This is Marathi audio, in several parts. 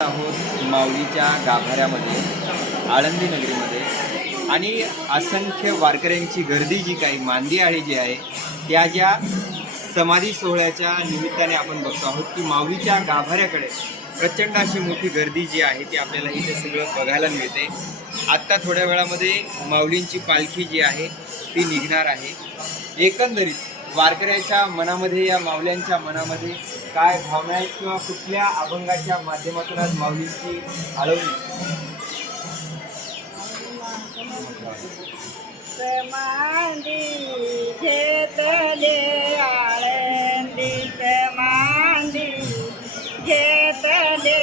आहोत माऊलीच्या गाभाऱ्यामध्ये आळंदी नगरीमध्ये आणि असंख्य वारकऱ्यांची गर्दी जी काही मांदियाळी जी आहे त्या ज्या समाधी सोहळ्याच्या निमित्ताने आपण बघतो आहोत की माऊलीच्या गाभाऱ्याकडे प्रचंड अशी मोठी गर्दी जी आहे ती आपल्याला इथे सगळं बघायला मिळते। आत्ता थोड्या वेळामध्ये माऊलींची पालखी जी आहे ती निघणार आहे। एकंदरीत वारकऱ्याच्या मनामध्ये या माऊल्यांच्या मनामध्ये काय भावना आहेत किंवा कुठल्या अभंगाच्या माध्यमातून आज माऊलींची आळवणी समाधी घेतले आळंदी समाधी घेतले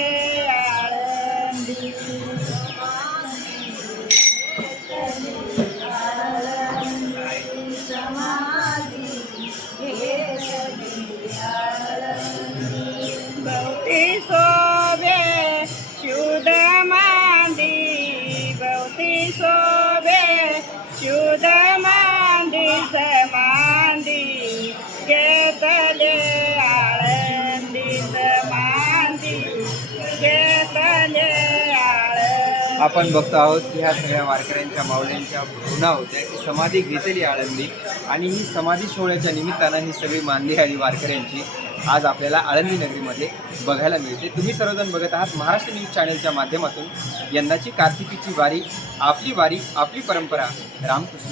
आळंदी समाधी घेतली आळंदी भोवती शोभे शुद्ध मांदी भोवती शोभे शुद्ध मांदी समाधी घेतले आळंदी समाधी घेतले आळंदी। आपण बघतो आहोत की ह्या सगळ्या वारकऱ्यांच्या माऊल्यांच्या भावना होत्या की समाधी घेतली आळंदी आणि ही समाधी सोहळ्याच्या निमित्तानं ही सगळी मांदियाळी वारकऱ्यांची आज आपल्याला आळंदी नगरीमध्ये बघायला मिळते। तुम्ही सर्वजण बघत आहात महाराष्ट्र न्यूज चॅनलच्या माध्यमातून यंदाची कार्तिकीची वारी आपली परंपरा रामकृष्ण।